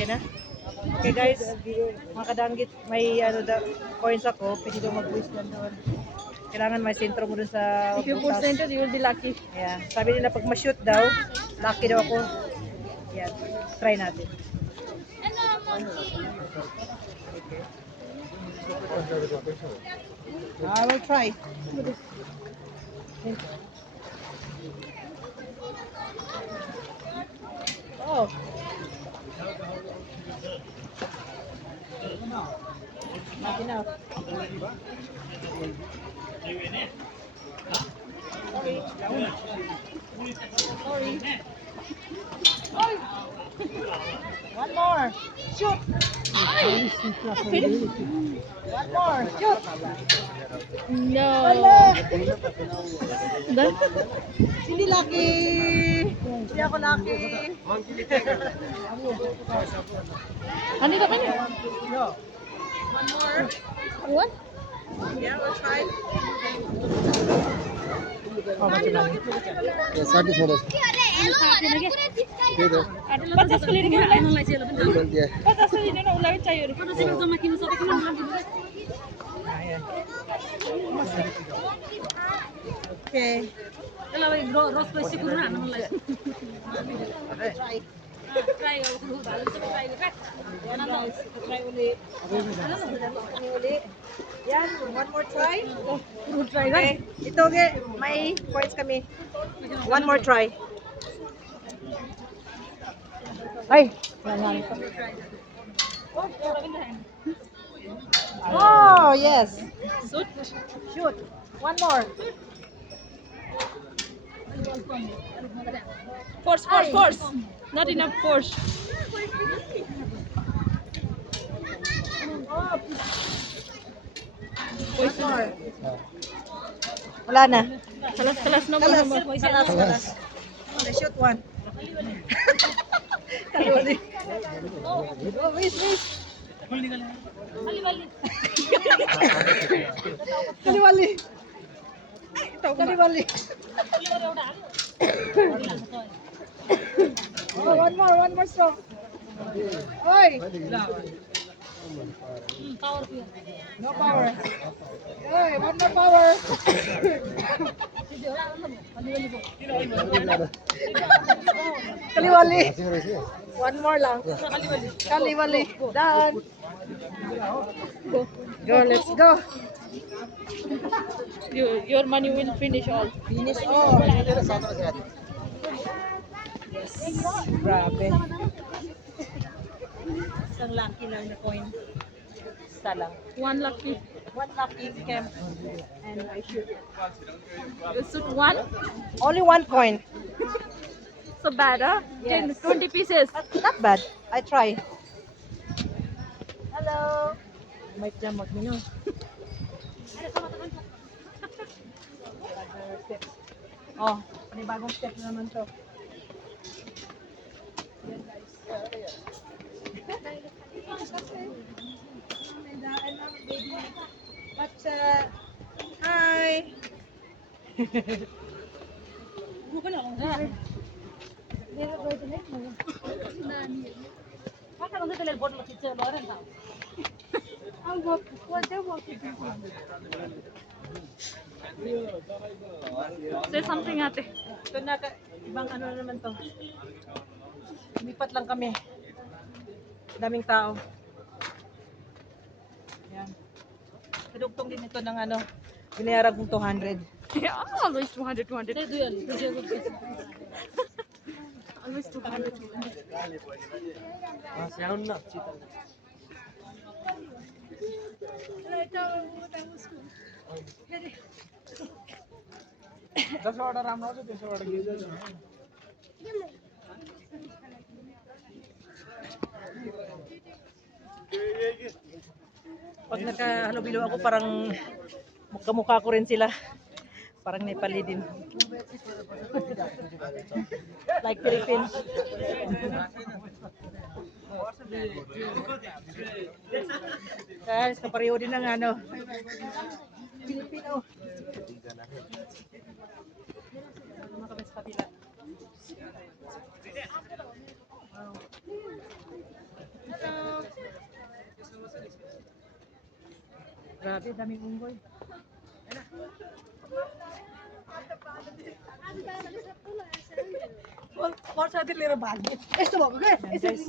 Okay na? Okay guys, mga kadanggit, may coins ako, pwede daw mag-quiz doon. Kailangan may sentro mo dun sa If you put butas. center, you will be lucky. Yeah. Sabi nila pag ma-shoot daw, lucky daw ako. Yan. Try natin. I will try. Oh. Not enough. Sorry. Sorry. One more. Shoot. One more. Shoot. No. Wala. Done? Hindi lucky. Hindi ako lucky. Andito ka niya? No. One more. What? Yeah, we'll try. साढ़े 16 दे दो 50 को लिने के लिए बोल दिया 50 को लिने ना उलाइ चाहियो रे 50 को जम्मा किन सबै किन Ayan. Okay. ल भाइ रस पैसे कुन हान्न मलाई Try. ट्राई गर्नु भाले चाहिँ ट्राई गर Try ulit. Try ulit. Yan, one more try. Try Okay. Ito, may points kami. One more try. Ay! Oh, yes. Shoot. One more. Force. Not enough force. One more. Wala na. Kalas na Kalas. mo. Kalas. Okay, shoot one. Kaliwali. Oh, wait. Kaliwali. Kaliwali. Oh, one more strong. Oi! No power. Oi, one more power. Kaliwali. One more lang. Kaliwali. Done. Go, let's go. Your money will finish all. Finish all. Yes. Grabe. Isang lucky lang na coin. Isa lang. One lucky. One lucky scam. And I shoot. You shoot one. Only one coin. So bad, huh? Yes. 20 pieces. Not bad. I try. Hello. Might jam magmino. Oh, may bagong step na naman to. Yan guys. What's hi. Bukan ako. Maka nung dito board mo kitchen lo rin tao. Ang bot, wala mo kitchen. Say something ate. Ito na, ibang ano naman to. Lipat lang kami. Daming tao. Yan. Kadugtong din ito ng ano, binayaran kong 200. Always 200. Say duyan. Always 200. sound na जसबाट राम्रो आउँछ त्यसबाट गिर्छ Pag nakahalubilo ako, parang kamukha ko rin sila. Parang Nepali din. Like Philippines. Guys, kapareho din ng ano. Filipino. Ano kami sa kabila. Wow. Grabe, daming unggoy. Kung sa atin lira bagit. Esto ba? Yan, guys.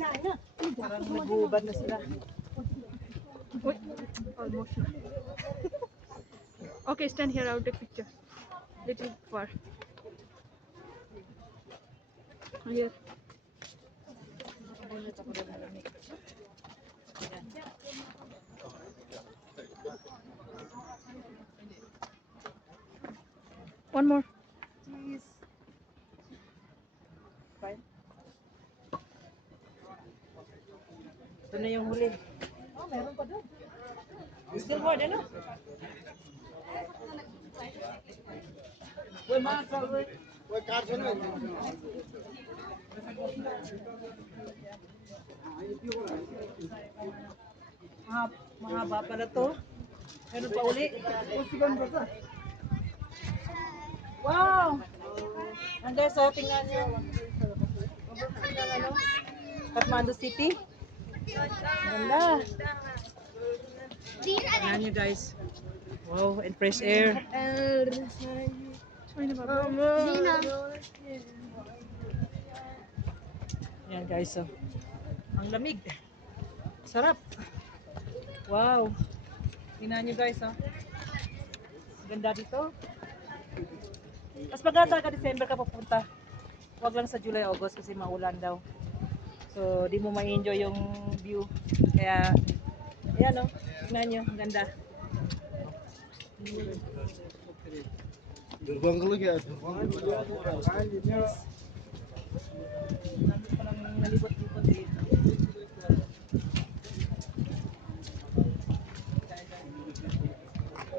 Parang nagubad na sila. Uy, almost. Okay, stand here. I'll take picture. Little far. Here. One more. Cheese. Fine. Ito na yung huli. Oh, meron pa doon. Still more, ano? Mahaba pala to. Meron pa uli. Wow! Ang guys, so tingnan nyo. Overflow ng ano? Kathmandu City. Ganda. Tingnan nyo guys. Wow, and fresh air. Yan guys, so. Ang lamig. Sarap. Wow. Tingnan nyo guys, oh. Ganda dito. Mas maganda ka December ka pupunta. Huwag lang sa July, August kasi maulan daw. So, di mo ma-enjoy yung view. Kaya, ayan o. Tingnan nyo, ang ganda. दुर्बंगलो क्या Nandun pa lang nalibot-libot dito.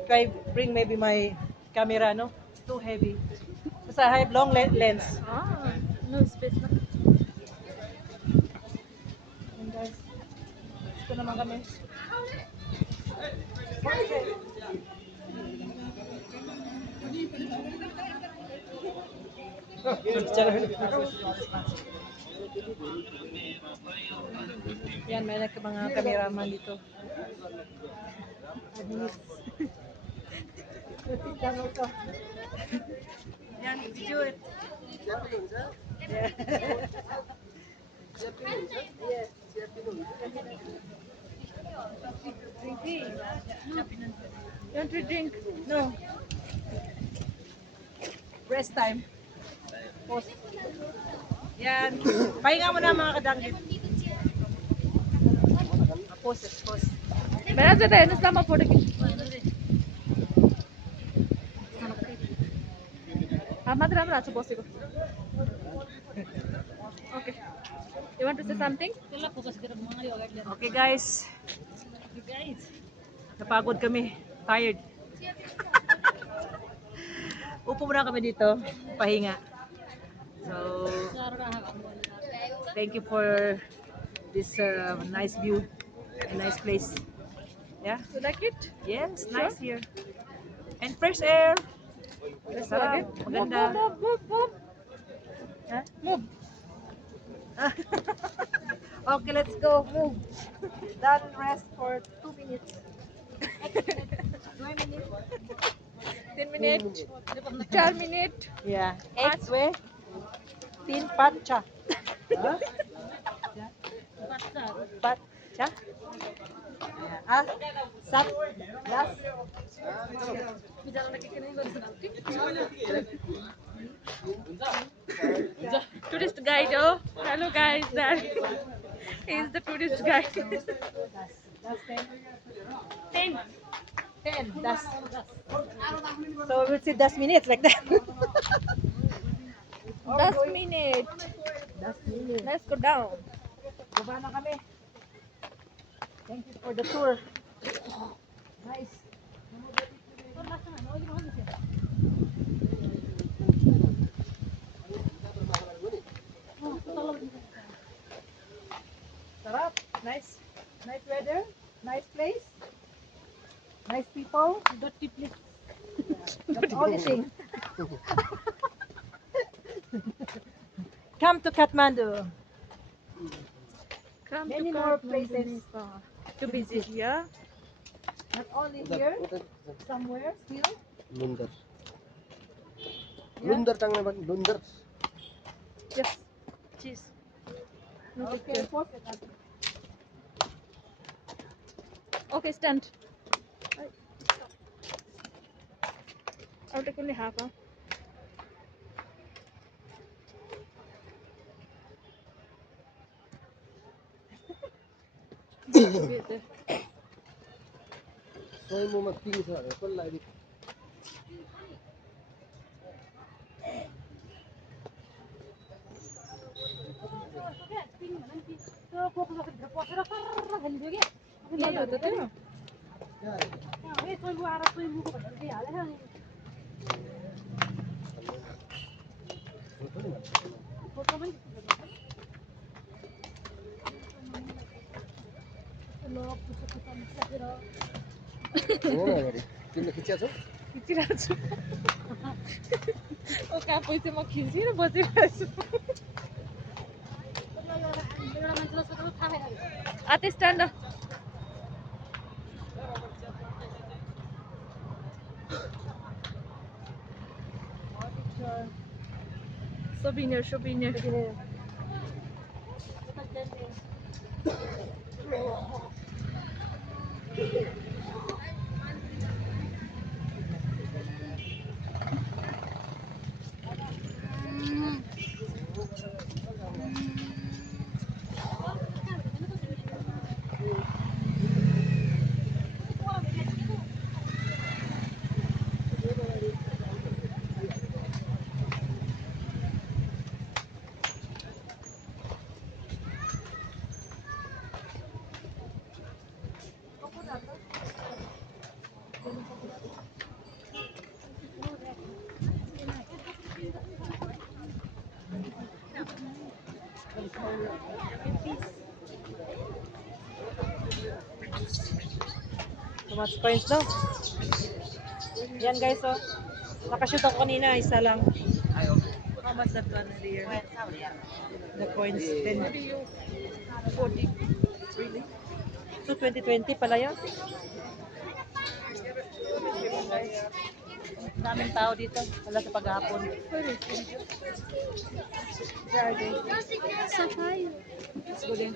Try bring maybe my camera, no? It's too heavy. Kasi I have long lens. Ah, no space na. And guys, ito naman kami. Yan, may mga cameraman dito. Yan, video it. You want to drink? No. Rest time. Pause. Yan. Pahinga mo na mga kadanggit. Pause, pause. Meron sa tayo, nasa lama po rin. Madra sa boss ko. Okay. You want to say something? Okay guys. Napagod kami. Tired. Upo muna kami dito. Pahinga. So, thank you for this nice view and nice place. Yeah? You like it? Yes, nice here. And fresh air. Sarap. Maganda. Move. Huh? Move. Okay, let's go. Move. Then rest for 2 minutes. 2 minutes. 10 minutes. 4 minutes. Yeah. Eggs way. Tin pat cha. Huh? Pat cha. Yeah. Ah, sap. Last. Tourist guide. Oh, hello guys. That is the tourist guide. Last 10. 10. 10. Das. So we'll say das minutes like that. Last minute. Das minutes. Let's go down. Baba na kami. Thank you for the tour. Nice. Sarap. Nice. Nice weather. Nice place. Nice people. Dirty place. That's the only thing. Come to Kathmandu. Come Many to more Kathmandu, places to visit. Yeah. Not only here, somewhere still. Lunder. Yeah. Lunder tang naman, lunder. Yes. Cheese. No picture. Okay, stand. I'll take only half. Huh? Wait there. Soy mo magpili sa ano, pala di. Yeah, yeah, that's it. Ano na gari? Tinda kitsa so? खिचिरहेको छु ओ कहाँ पैसा म खिचिएर बसिरहेको छु आते stand souvenir souvenir Tumas coins daw. Yan guys, oh. Nakashoot ako kanina, isa lang. How much that one here? The coins, 10. 40. Really? So, 2020 pala yan. Guys, daming tao dito. Wala sa paghapon. Friday. so tired Let's go din.